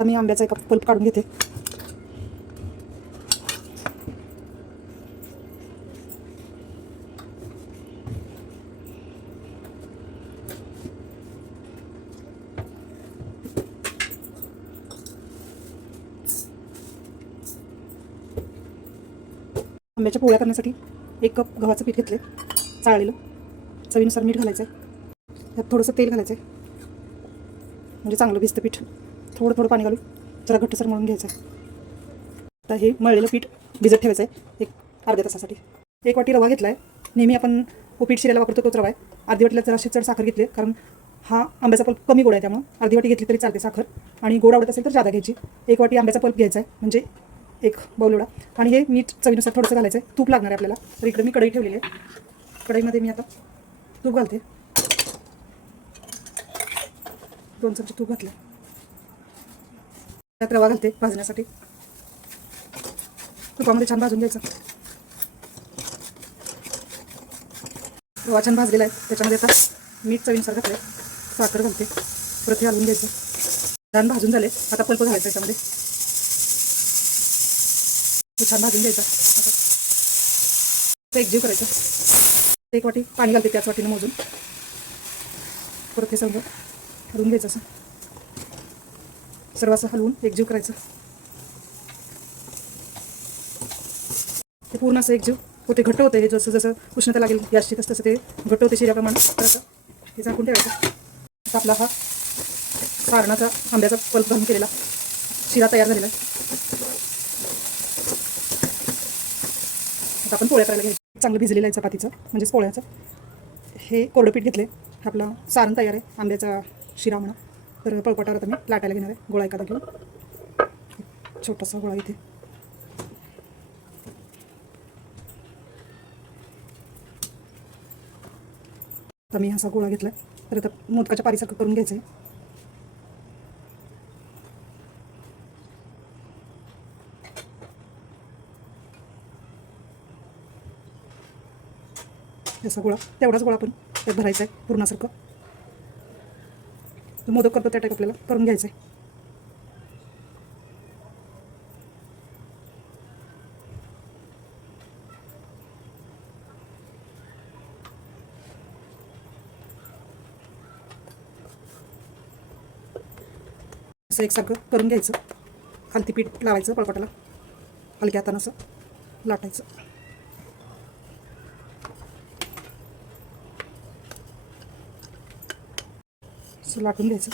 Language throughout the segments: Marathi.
आता मी आंब्याचा एका पल्प काढून घेते. आंब्याच्या पोळ्या करण्यासाठी एक कप गव्हाचं पीठ घेतले चाळलेलं. चवीनुसार मीठ घालायचं आहे त्यात थोडंसं तेल घालायचं आहे म्हणजे चांगलं भिजतं पीठ. थोडं थोडं पाणी घालून जरा घट्टसर मळून घ्यायचं. आहे आता हे मळलेलं पीठ भिजत ठेवायचं आहे एक अर्ध्या तासासाठी. एक वाटी रवा घेतला आहे नेहमी आपण उपीट शिरायला वापरतो तोच रवा आहे. अर्धी वाटीला जराशी चढ साखर घेतली कारण हा आंब्याचा पल्प कमी गोड आहे त्यामुळं. अर्धी वाटी घेतली तरी चालते साखर. आणि गोड आवडत असेल तर जादा घ्यायची. एक वाटी आंब्याचा पल्प घ्यायचा आहे म्हणजे एक बाउल एवढा आणि हे मीठ चवीनुसार थोडंसं घालायचं आहे तूप लागणार आहे आपल्याला. तर इकडे मी कढई ठेवलेली आहे. कढईमध्ये मी आता तूप घालते. दोन चमचे तूप घातलं. त्यात रवा घालते भाजण्यासाठी तुपामध्ये छान भाजून द्यायचं रवा छान भाजलेला आहे. त्याच्यामध्ये आता मीठ चवीनुसार घातलं साखर घालते. परत हे घालून घ्यायचं. छान भाजून झाले. आता पल्प घालायचं त्याच्यामध्ये. छान भाजून घ्यायचं. आता एकजीव करायचं. एक वाटी पाणी घालते त्याच वाटीनं मोजून. परत हे सगळं हलवून घ्यायचं असं. सर्व असं हलवून एकजीव करायचं. ते पूर्ण असं एकजीव होते घट्ट होते. हे जसं जसं उष्णता लागेल गॅसची तसं तसं ते घट्ट होते शिऱ्याप्रमाणे तर असं हे झाकून ठेवायचं. आपला हा सारणाचा आंब्याचा पल्प घालून केलेला. शिरा तयार झालेला आहे. आता आपण पोळ्या करायला घ्यायचं चांगलं भिजलेलं आहे चपातीचं म्हणजेच पोळ्याचं. हे कोरडं पीठ घेतले आपला सारण तयार आहे आंब्याचा शिरा म्हणा. तर पळपटावर आता मी लाटायला घेणार आहे. गोळा एखादा घेऊन. छोटासा गोळा इथे. आता मी असा गोळा घेतला तर आता मोदकाच्या पारीसारखं करून घ्यायचं आहे असा गोळा. तेवढाच गोळा पण त्यात भरायचा आहे पूर्णासारखं. मोदक करतो त्या टाईप आपल्याला. करून घ्यायचं आहे असं एकसारखं करून घ्यायचं. हलती पीठ लावायचं पळपटाला. हलक्या हातानं असं लाटायचं. असं लाटून द्यायचं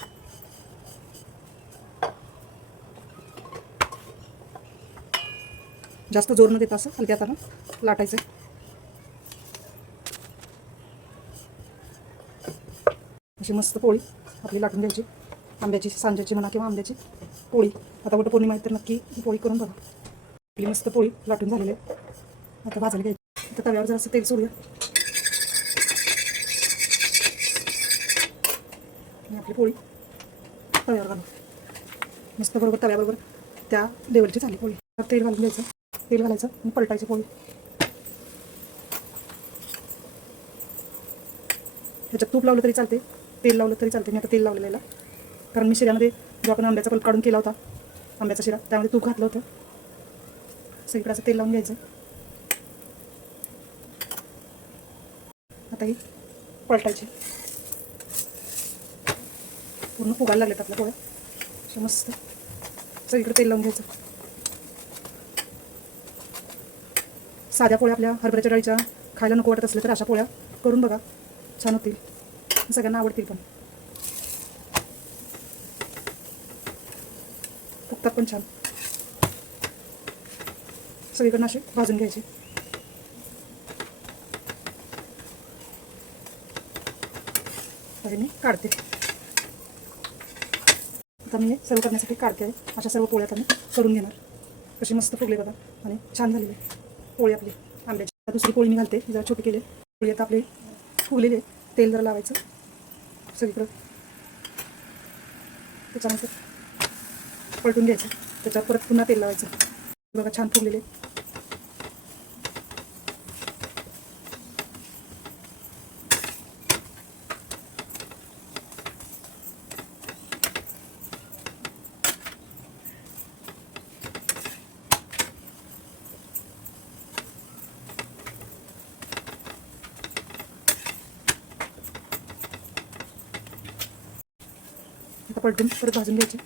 जास्त जोर न देता असं हलक्या हातानं लाटायचं अशी मस्त पोळी आपली लाटून द्यायची आंब्याची सांज्याची म्हणा किंवा आंब्याची पोळी. आता कुठं पौर्णिमा आहे तर नक्की ही पोळी करून बघा. आपली मस्त पोळी लाटून झालेली आहे. आता भाजायला घ्यायची. आता तव्यावर जरासं तेल सोडूया. आपली पोळी. तव्यावर घालू मस्त बरोबर तव्याबरोबर त्या लेवलची झाली पोळी. तर तेल घालून घ्यायचं तेल घालायचं आणि पलटायची पोळी. ह्याच्यात तूप लावलं तरी चालते. तेल लावलं तरी चालते. मी आता तेल लावलेलं कारण मी शिऱ्यामध्ये जो आपण आंब्याचा पल्प काढून केला होता आंब्याचा शिरा त्यामध्ये तूप घातलं होतं. सगळीकडे असं तेल लावून घ्यायचं. आता ही पलटायची. पूर्ण फुगायला लागलेत आपल्या पोळ्या अशा मस्त. सगळीकडे तेल लावून घ्यायचं. साध्या पोळ्या आपल्या हरभऱ्याच्या डाळीच्या खायला नको वाटत असल्या तर अशा पोळ्या करून बघा. छान होतील. सगळ्यांना आवडतील पण. फुकतात पण छान. सगळीकडनं असे भाजून घ्यायचे. मी काढते. आता मी हे सर्व करण्यासाठी काढते आहे. अशा सर्व पोळ्या आता मी करून घेणार. कशी मस्त फुगले बघा. आणि छान झालेली पोळी आपली. आंब्याची. आता दुसरी पोळी मी घालते. जरा छोटी केली पोळी आता आपली फुगलेली आहे. तेल जरा लावायचं. सगळीकडं. त्याच्यामध्ये पलटून घ्यायचं. त्याच्यावर परत पुन्हा तेल लावायचं. बघा छान फुगलेले आता पलटून परत भाजून घ्यायची.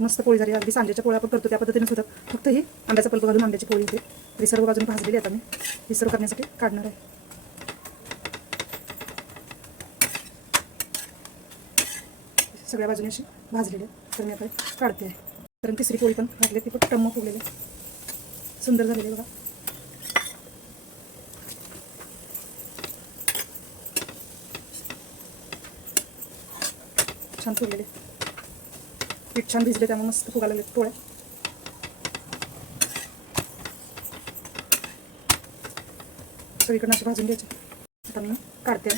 मस्त पोळी झाली. अगदी सांजेच्या पोळ्या आपण करतो त्या पद्धतीने सुद्धा. फक्त ही आंब्याचा पल्प घालून आंब्याची पोळी होते तरी सर्व बाजूने भाजलेली आता मी ही सर्व करण्यासाठी काढणार आहे. सगळ्या बाजूने अशी भाजलेली आहे तर मी आता काढते. आहे कारण तिसरी पोळी पण घातली ती पण टम्म फुगलेली आहे. सुंदर झालेली आहे बघा. छान फुगलेली पीठ छान भिजले त्यामुळे मस्त फुगायला लागले पोळ्या सगळीकडनं अशी भाजून घ्यायचे. आता मी काढते.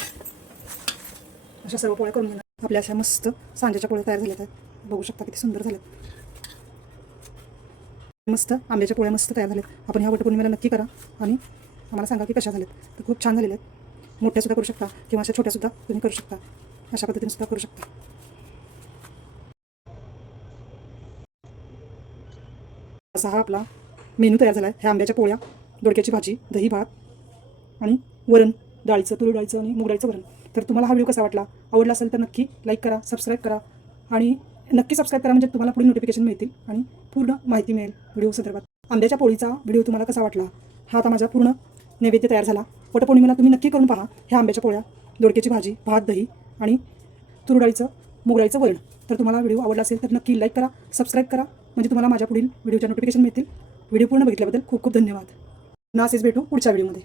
अशा सर्व पोळ्या करून घेणार. आपल्या अशा मस्त सांजेच्या पोळ्या तयार झाल्या आहेत बघू शकता किती सुंदर झाल्यात. मस्त आंब्याच्या पोळ्या मस्त तयार झाल्यात. आपण ह्या वटपौर्णिमेला नक्की करा आणि आम्हाला सांगा की कशा झाल्यात. तर खूप छान झालेल्या आहेत. मोठ्यासुद्धा करू शकता किंवा अशा छोट्यासुद्धा तुम्ही करू शकता. अशा पद्धतीने सुद्धा करू शकता. असा हा आपला मेनू तयार झाला आहे ह्या आंब्याच्या पोळ्या दोडक्याची भाजी दही भात आणि वरण डाळीचं तुरी डाळीचं आणि मूग डाळीचं वरण. तर तुम्हाला हा व्हिडिओ कसा वाटला आवडला असेल तर नक्की लाईक करा सबस्क्राईब करा आणि नक्की सबस्क्राईब करा म्हणजे तुम्हाला पुढे नोटिफिकेशन मिळतील आणि पूर्ण माहिती मिळेल व्हिडिओ संदर्भात. आंब्याच्या पोळीचा व्हिडिओ तुम्हाला कसा वाटला हा आता माझा पूर्ण नैवेद्य तयार झाला. वटपौर्णिमेला तुम्ही नक्की करून पहा ह्या आंब्याच्या पोळ्या दोडक्याची भाजी भात दही आणि तुरडाळीचं मुगडाळीचं वरण. तर तुम्हाला व्हिडिओ आवडला असेल तर नक्की लाईक करा सबस्क्राईब करा म्हणजे तुम्हाला माझ्या पुढील व्हिडिओच्या नोटिफिकेशन मिळतील. व्हिडिओ पूर्ण बघितल्याबद्दल खूप खूप धन्यवाद. ना असेच भेटू पुढच्या व्हिडिओमध्ये